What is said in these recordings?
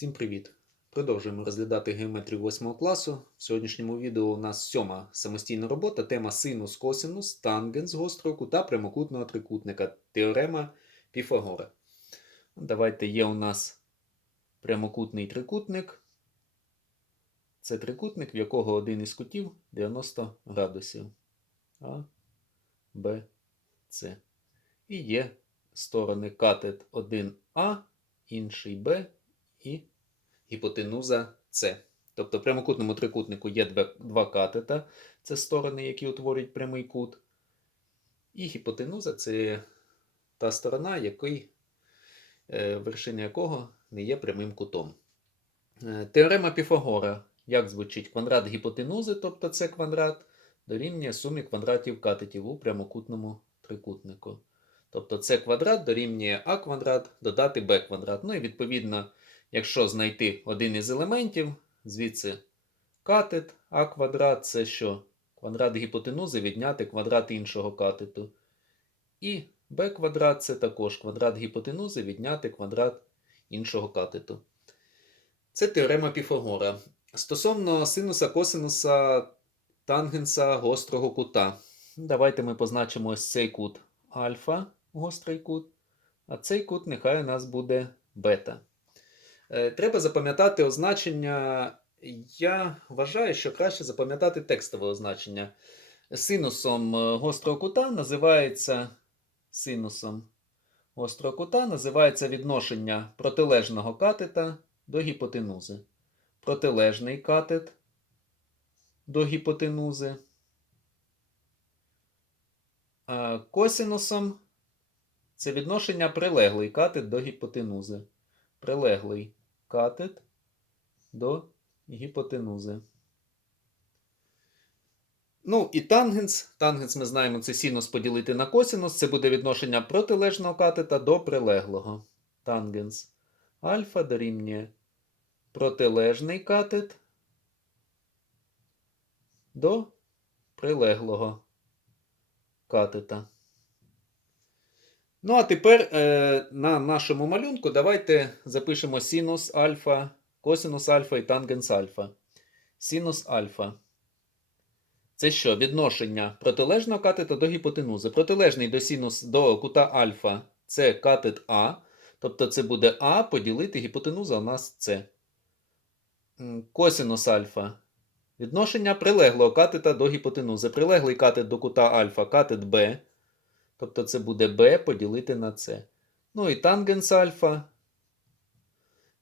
Всім привіт! Продовжуємо розглядати геометрію 8 класу. В сьогоднішньому відео у нас сьома самостійна робота, тема синус, косинус, тангенс гострого кута прямокутного трикутника, теорема Піфагора. Давайте є у нас прямокутний трикутник. Це трикутник, в якого один із кутів 90 градусів. А, Б, С. І є сторони катет 1А, інший Б і гіпотенуза С. Тобто в прямокутному трикутнику є два, катета, це сторони, які утворюють прямий кут. І гіпотенуза це та сторона, який, е, вершина якого не є прямим кутом. Е, Теорема Піфагора. Як звучить квадрат гіпотенузи, тобто це квадрат, дорівнює сумі квадратів катетів у прямокутному трикутнику. Тобто це квадрат дорівнює а квадрат додати b квадрат. Ну і відповідно, якщо знайти один із елементів, звідси катет а квадрат це що? Квадрат гіпотенузи відняти квадрат іншого катету. І b квадрат це також квадрат гіпотенузи відняти квадрат іншого катету. Це теорема Піфагора. Стосовно синуса, косинуса, тангенса гострого кута. Давайте ми позначимо ось цей кут альфа, гострий кут, а цей кут нехай у нас буде бета. Е, Треба запам'ятати означення. Я вважаю, що краще запам'ятати текстове означення. Синусом е, гострого кута називається синусом гострого кута називається відношення протилежного катета до гіпотенузи. Протилежний катет до гіпотенузи. А косинусом це відношення прилеглий катет до гіпотенузи. Прилеглий катет до гіпотенузи. Ну і тангенс. Тангенс ми знаємо, це синус поділити на косинус. Це буде відношення протилежного катета до прилеглого. Тангенс альфа дорівнює протилежний катет до прилеглого катета. Ну, а тепер е, на нашому малюнку давайте запишемо синус альфа, косинус альфа і тангенс альфа. Синус альфа. Це що? Відношення протилежного катета до гіпотенузи. Протилежний до синус до кута альфа це катет А. Тобто це буде А поділити гіпотенуза у нас С. Косинус альфа. Відношення прилеглого катета до гіпотенузи. Прилеглий катет до кута альфа катет Б. Тобто це буде Б поділити на С. Ну і тангенс альфа.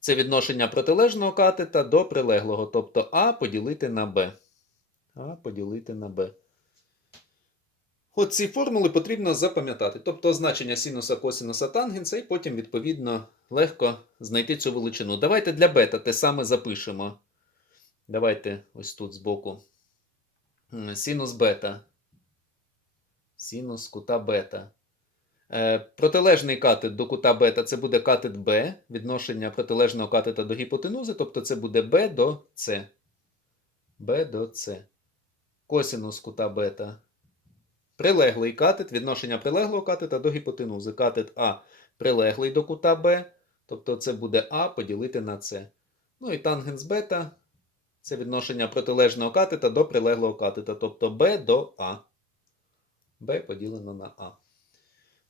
Це відношення протилежного катета до прилеглого. Тобто А поділити на Б. А поділити на Б. От ці формули потрібно запам'ятати. Тобто значення синуса, косинуса, тангенса, і потім, відповідно, легко знайти цю величину. Давайте для бета те саме запишемо. Давайте ось тут збоку. Синус бета. Синус кута бета. Е, протилежний катет до кута бета це буде катет Б. Відношення протилежного катета до гіпотенузи, тобто це буде Б до С. Б до С. Косинус кута бета. Прилеглий катет, відношення прилеглого катета до гіпотенузи. Катет А прилеглий до кута Б, тобто це буде А поділити на С. Ну і тангенс бета це відношення протилежного катета до прилеглого катета, тобто Б до А. Б поділено на А.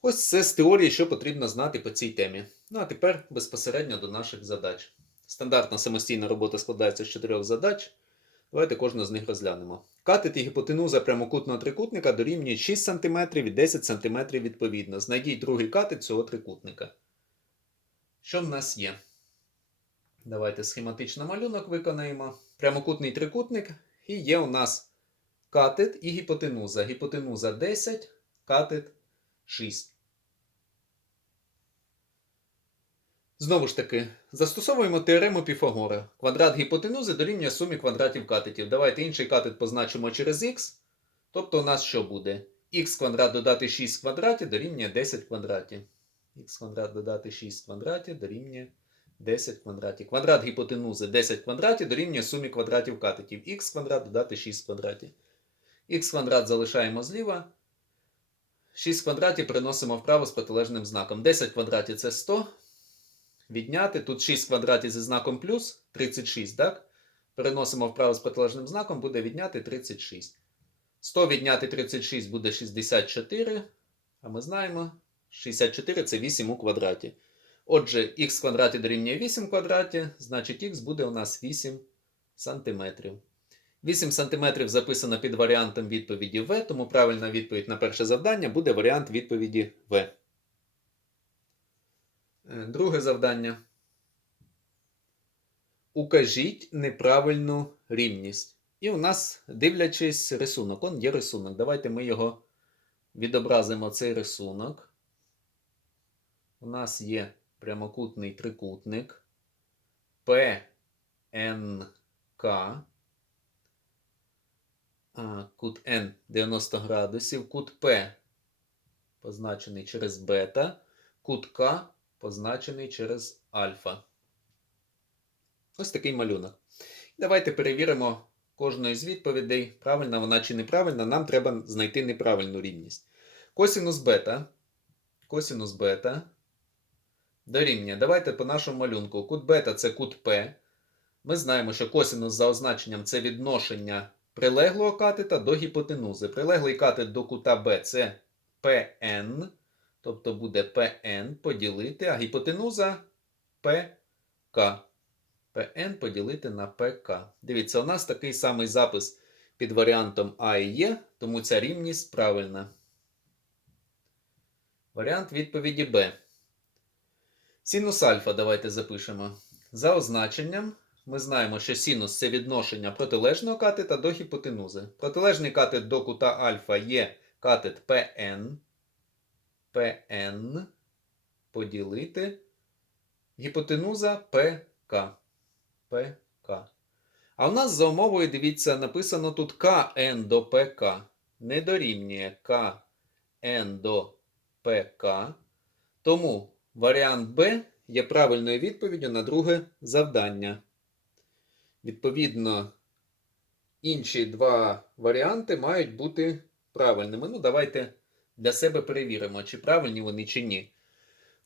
Ось це з теорії, що потрібно знати по цій темі. Ну а тепер безпосередньо до наших задач. Стандартна самостійна робота складається з чотирьох задач. Давайте кожну з них розглянемо. Катет і гіпотенуза прямокутного трикутника дорівнюють 6 см і 10 см відповідно. Знайдіть другий катет цього трикутника. Що в нас є? Давайте схематично малюнок виконаємо. Прямокутний трикутник. І є у нас катет і гіпотенуза. Гіпотенуза 10, катет 6. Знову ж таки, застосовуємо теорему Піфагора. Квадрат гіпотенузи дорівнює сумі квадратів катетів. Давайте інший катет позначимо через х. Тобто у нас що буде? х квадрат додати 6 квадратів дорівнює 10 квадратів. х квадрат додати 6 квадратів дорівнює 10 квадратів. Квадрат гіпотенузи 10 квадратів дорівнює сумі квадратів катетів. х квадрат додати 6 квадратів. Х квадрат залишаємо зліва. 6 квадратів переносимо вправо з протилежним знаком. 10 квадратів це 100. відняти. Тут 6 в квадраті зі знаком плюс 36, так? Переносимо вправо з протилежним знаком, буде відняти 36. 100 відняти 36 буде 64. А ми знаємо, 64 це 8 у квадраті. Отже, х квадраті дорівнює 8 квадраті, значить х буде у нас 8 сантиметрів. 8 см записано під варіантом відповіді В, тому правильна відповідь на перше завдання буде варіант відповіді В. Е, Друге завдання. Укажіть неправильну рівність. І у нас, дивлячись рисунок, он є рисунок. Давайте ми його відобразимо цей рисунок. У нас є прямокутний трикутник ПНК. Кут N 90 градусів, кут P позначений через бета, кут К позначений через альфа. Ось такий малюнок. Давайте перевіримо кожну з відповідей, правильна вона чи неправильна. Нам треба знайти неправильну рівність. Косінус бета. Косінус бета. Дорівнює. Давайте по нашому малюнку. Кут бета це кут P. Ми знаємо, що косінус за означенням це відношення прилеглого катета до гіпотенузи. Прилеглий катет до кута Б це PN, тобто буде PN поділити, а гіпотенуза PK. PN поділити на PK. Дивіться, у нас такий самий запис під варіантом А і Є, тому ця рівність правильна. Варіант відповіді Б. Синус альфа давайте запишемо. За означенням ми знаємо, що синус це відношення протилежного катета до гіпотенузи. Протилежний катет до кута альфа є катет PN. PN поділити гіпотенуза PK. PK. А в нас за умовою, дивіться, написано тут КН до ПК. Не дорівнює КН до ПК. Тому варіант Б є правильною відповіддю на друге завдання. Відповідно, інші два варіанти мають бути правильними. Ну, давайте для себе перевіримо, чи правильні вони, чи ні.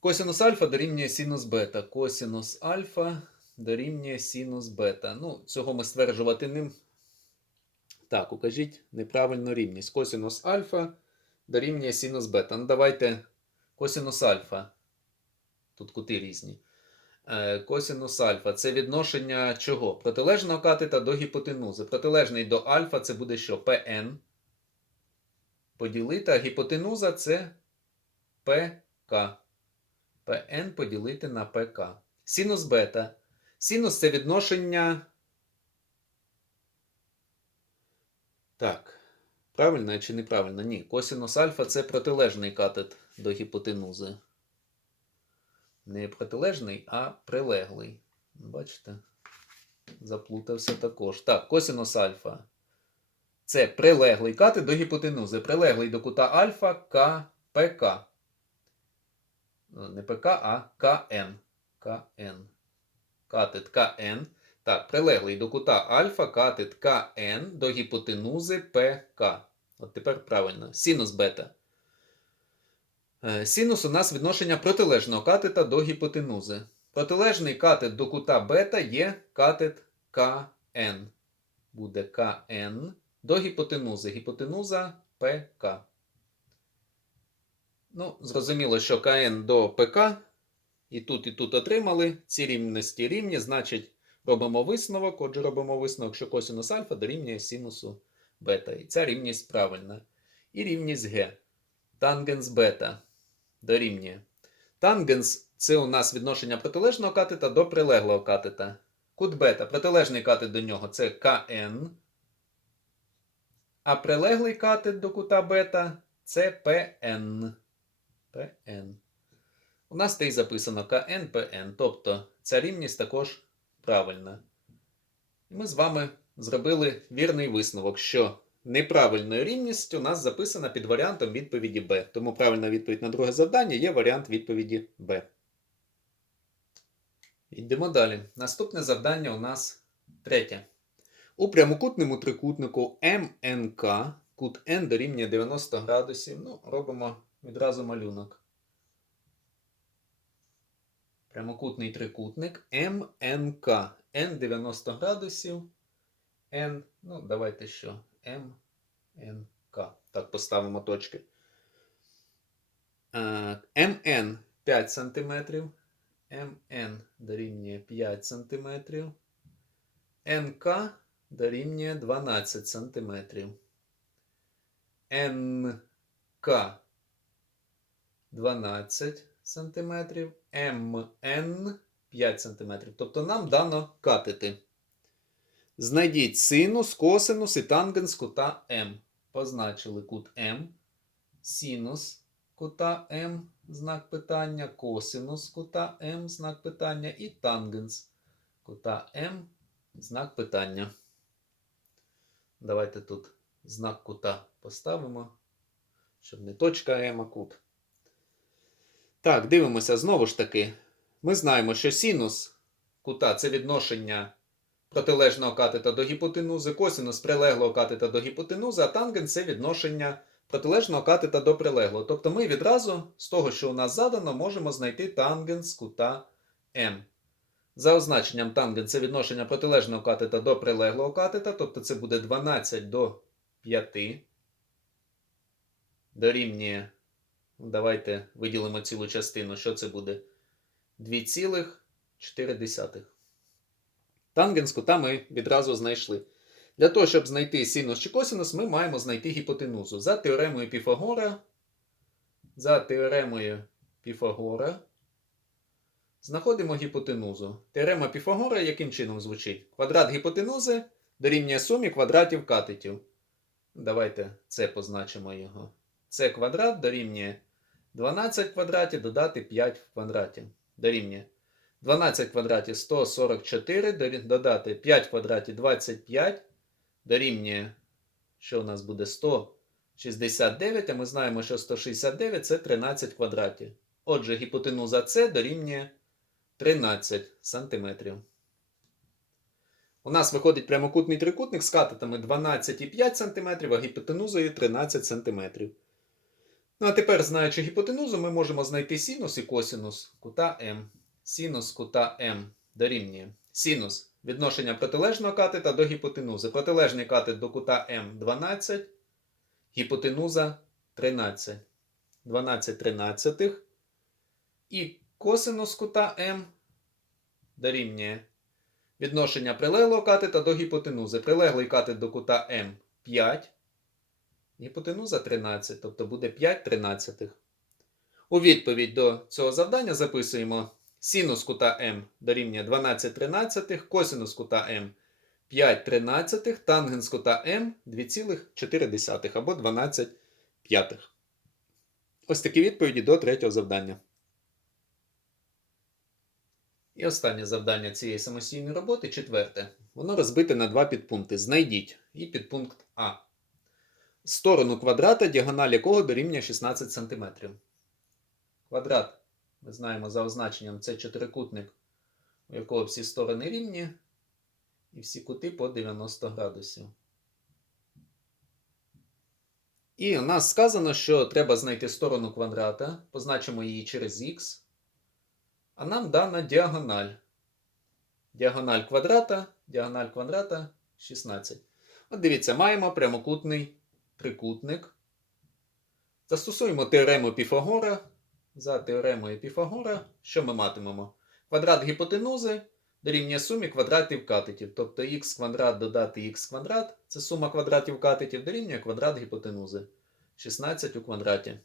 Косінус альфа дорівнює синус бета. Косінус альфа дорівнює синус бета. Ну, цього ми стверджувати не. Так, укажіть неправильну рівність. Косінус альфа дорівнює синус бета. Ну, давайте косінус альфа. Тут кути різні. Е, Косінус альфа це відношення чого? Протилежного катета до гіпотенузи. Протилежний до альфа це буде що? ПН. Поділити, а гіпотенуза це ПК. ПН поділити на ПК. Синус бета. Синус це відношення. Так. Правильно чи неправильно? Ні. Косінус альфа це протилежний катет до гіпотенузи. Не протилежний, а прилеглий. Бачите? Заплутався також. Так, косінус альфа. Це прилеглий катет до гіпотенузи. Прилеглий до кута альфа К ПК. Не ПК, а КН. КН. Катет КН. Так, прилеглий до кута альфа, катет КН до гіпотенузи ПК. От тепер правильно. Синус бета. Е, Синус у нас відношення протилежного катета до гіпотенузи. Протилежний катет до кута бета є катет КН. Буде КН до гіпотенузи. Гіпотенуза ПК. Ну, зрозуміло, що КН до ПК. І тут, і тут отримали. Ці рівності рівні, значить, робимо висновок. Отже, робимо висновок, що косинус альфа дорівнює синусу бета. І ця рівність правильна. І рівність Г. Тангенс бета дорівнює. Тангенс це у нас відношення протилежного катета до прилеглого катета. Кут бета, протилежний катет до нього це КН. А прилеглий катет до кута бета це ПН. ПН. У нас те й записано КН, ПН. Тобто ця рівність також правильна. І ми з вами зробили вірний висновок, що неправильною рівністю у нас записана під варіантом відповіді Б. Тому правильна відповідь на друге завдання є варіант відповіді Б. Йдемо далі. Наступне завдання у нас третє. У прямокутному трикутнику МНК кут N дорівнює 90 градусів. Ну, робимо відразу малюнок. Прямокутний трикутник МНК. N 90 градусів. N, ну, давайте що? МНК. Так, поставимо точки. МН 5 см. МН дорівнює 5 см. НК дорівнює 12 см. НК 12 см. МН 5 см. Тобто нам дано катети. Знайдіть синус, косинус і тангенс кута М. Позначили кут М. Синус кута М знак питання, косинус кута М знак питання і тангенс кута М знак питання. Давайте тут знак кута поставимо, щоб не точка М, а кут. Так, дивимося знову ж таки. Ми знаємо, що синус кута це відношення протилежного катета до гіпотенузи, косинус прилеглого катета до гіпотенузи, а тангенс це відношення протилежного катета до прилеглого. Тобто ми відразу з того, що у нас задано, можемо знайти тангенс кута М. За означенням тангенс це відношення протилежного катета до прилеглого катета, тобто це буде 12 до 5. Дорівнює. ну, Давайте виділимо цілу частину. Що це буде? 2,4. Тангенс кута ми відразу знайшли. Для того, щоб знайти синус чи косинус, ми маємо знайти гіпотенузу. За теоремою Піфагора. За теоремою Піфагора. Знаходимо гіпотенузу. Теорема Піфагора яким чином звучить? Квадрат гіпотенузи дорівнює сумі квадратів катетів. Давайте це позначимо його. Це квадрат дорівнює 12 квадратів додати 5 в квадраті. Дорівнює 12 квадратів 144, дорі- додати 5 квадратів 25, дорівнює, що у нас буде 169, а ми знаємо, що 169 це 13 квадратів. Отже, гіпотенуза С дорівнює 13 сантиметрів. У нас виходить прямокутний трикутник з катетами 12,5 см, а гіпотенузою 13 см. Ну а тепер, знаючи гіпотенузу, ми можемо знайти синус і косинус кута М. Синус кута М дорівнює синус відношення протилежного катета до гіпотенузи. Протилежний катет до кута М 12, гіпотенуза 13. 12 тринадцятих. І косинус кута М дорівнює відношення прилеглого катета до гіпотенузи. Прилеглий катет до кута М 5. Гіпотенуза 13, тобто буде 5 тринадцятих. У відповідь до цього завдання записуємо синус кута М дорівнює 12 тринадцятих, косинус кута М 5 тринадцятих, тангенс кута М 2,4 або 12 п'ятих. Ось такі відповіді до третього завдання. І останнє завдання цієї самостійної роботи четверте. Воно розбите на два підпункти. Знайдіть і підпункт А. Сторону квадрата, діагональ якого дорівнює 16 см. Квадрат, ми знаємо за означенням, це чотирикутник, у якого всі сторони рівні і всі кути по 90 градусів. І у нас сказано, що треба знайти сторону квадрата, позначимо її через х. А нам дана діагональ. Діагональ квадрата, діагональ квадрата 16. От дивіться, маємо прямокутний трикутник. Застосуємо теорему Піфагора. За теоремою Піфагора, що ми матимемо? Квадрат гіпотенузи дорівнює сумі квадратів катетів. Тобто х квадрат додати х квадрат це сума квадратів катетів дорівнює квадрат гіпотенузи. 16 у квадраті.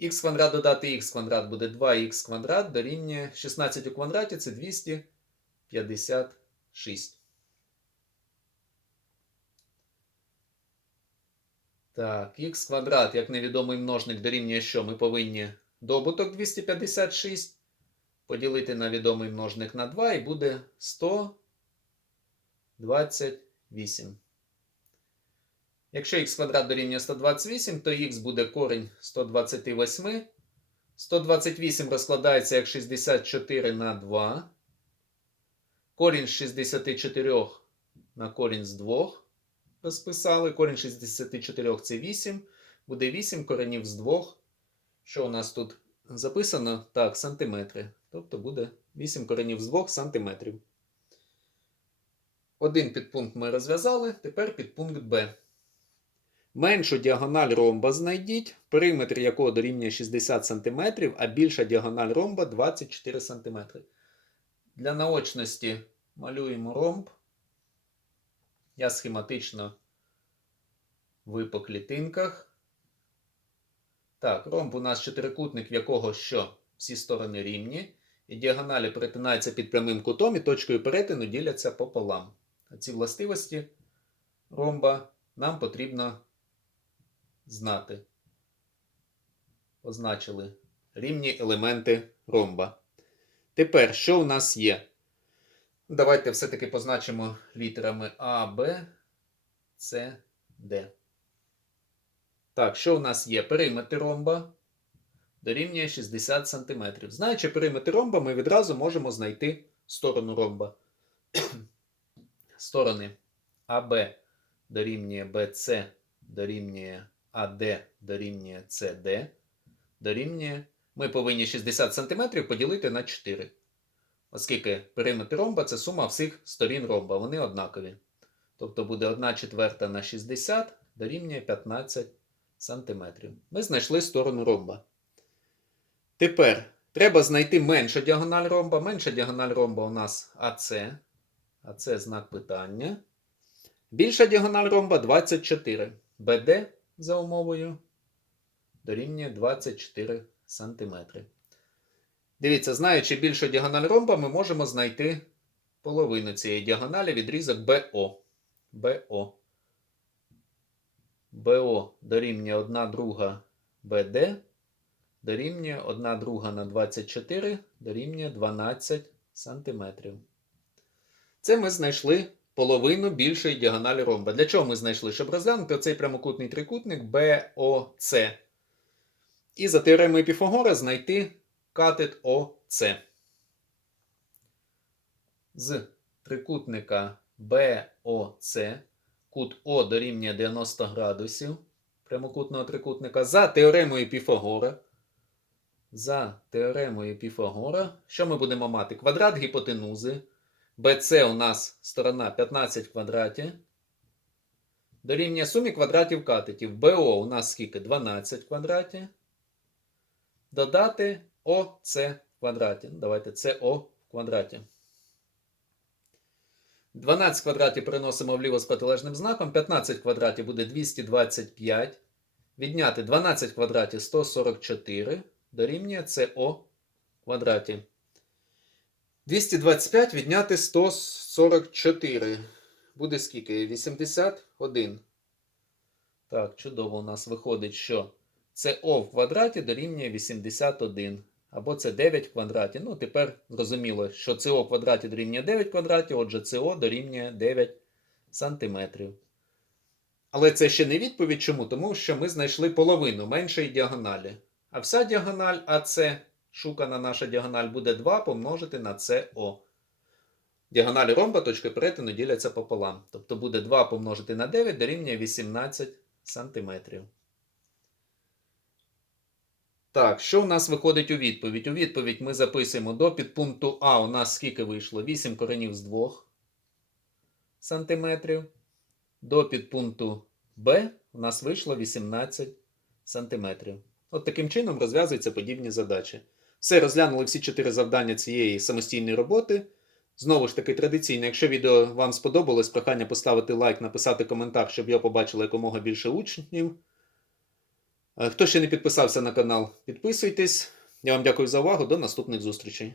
х квадрат додати х квадрат буде 2х квадрат дорівнює 16 у квадраті це 256. Так, х квадрат, як невідомий множник, дорівнює що? Ми повинні добуток 256 поділити на відомий множник на 2 і буде 128. Якщо х квадрат дорівнює 128, то х буде корінь 128. 128 розкладається як 64 на 2. Корінь з 64 на корінь з 2 розписали. Корінь 64 це 8. Буде 8 коренів з 2. Що у нас тут записано так, сантиметри. Тобто буде 8 коренів з 2 сантиметрів. Один підпункт ми розв'язали, тепер підпункт Б. Меншу діагональ ромба знайдіть, периметр якого дорівнює 60 см, а більша діагональ ромба 24 см. Для наочності малюємо ромб. Я схематично ви по клітинках. Так, ромб у нас чотирикутник, в якого що всі сторони рівні, і діагоналі перетинаються під прямим кутом, і точкою перетину діляться пополам. А ці властивості ромба нам потрібно знати. Позначили рівні елементи ромба. Тепер, що у нас є? Давайте все-таки позначимо літерами А, Б, С, Д. Так, що у нас є? Периметр ромба дорівнює 60 см. Знаючи периметр ромба, ми відразу можемо знайти сторону ромба. Сторони АБ дорівнює БЦ дорівнює АД дорівнює СД дорівнює. Ми повинні 60 см поділити на 4. Оскільки периметр ромба це сума всіх сторін ромба, вони однакові. Тобто буде 1 четверта на 60 дорівнює 15 см. Ми знайшли сторону ромба. Тепер треба знайти меншу діагональ ромба. Менша діагональ ромба у нас АЦ. АЦ знак питання. Більша діагональ ромба 24. БД за умовою дорівнює 24 см. Дивіться, знаючи більшу діагональ ромба, ми можемо знайти половину цієї діагоналі відрізок БО. БО. БО дорівнює 1 друга БД, дорівнює 1 друга на 24, дорівнює 12 см. Це ми знайшли половину більшої діагоналі ромба. Для чого ми знайшли? Щоб розглянути оцей прямокутний трикутник БОЦ. І за теоремою Піфагора знайти катет ОЦ. З трикутника БОЦ кут О дорівнює 90 градусів прямокутного трикутника. За теоремою Піфагора. За теоремою Піфагора. Що ми будемо мати? Квадрат гіпотенузи. BC у нас сторона 15 квадратів. Дорівнює сумі квадратів катетів. БО у нас скільки? 12 квадратів. Додати ОС в квадраті. Ну, Давайте СО в квадраті. 12 квадратів переносимо вліво з протилежним знаком. 15 квадратів буде 225. Відняти 12 квадратів 144. Дорівнює СО в квадраті. 225 відняти 144. Буде скільки? 81. Так, чудово у нас виходить, що це О в квадраті дорівнює 81. Або це 9 в квадраті. Ну, тепер зрозуміло, що СО квадраті дорівнює 9 в квадраті, отже, СО дорівнює 9 сантиметрів. Але це ще не відповідь. Чому? Тому що ми знайшли половину меншої діагоналі. А вся діагональ АС, шукана наша діагональ, буде 2 помножити на СО. Діагоналі ромба точки перетину діляться пополам. Тобто буде 2 помножити на 9 дорівнює 18 сантиметрів. Так, що у нас виходить у відповідь? У відповідь ми записуємо до підпункту А у нас скільки вийшло? 8 коренів з 2 сантиметрів. До підпункту Б у нас вийшло 18 сантиметрів. От таким чином розв'язуються подібні задачі. Все, розглянули всі чотири завдання цієї самостійної роботи. Знову ж таки, традиційно, якщо відео вам сподобалось, прохання поставити лайк, написати коментар, щоб його побачило якомога більше учнів. Е, Хто ще не підписався на канал, підписуйтесь. Я вам дякую за увагу. До наступних зустрічей.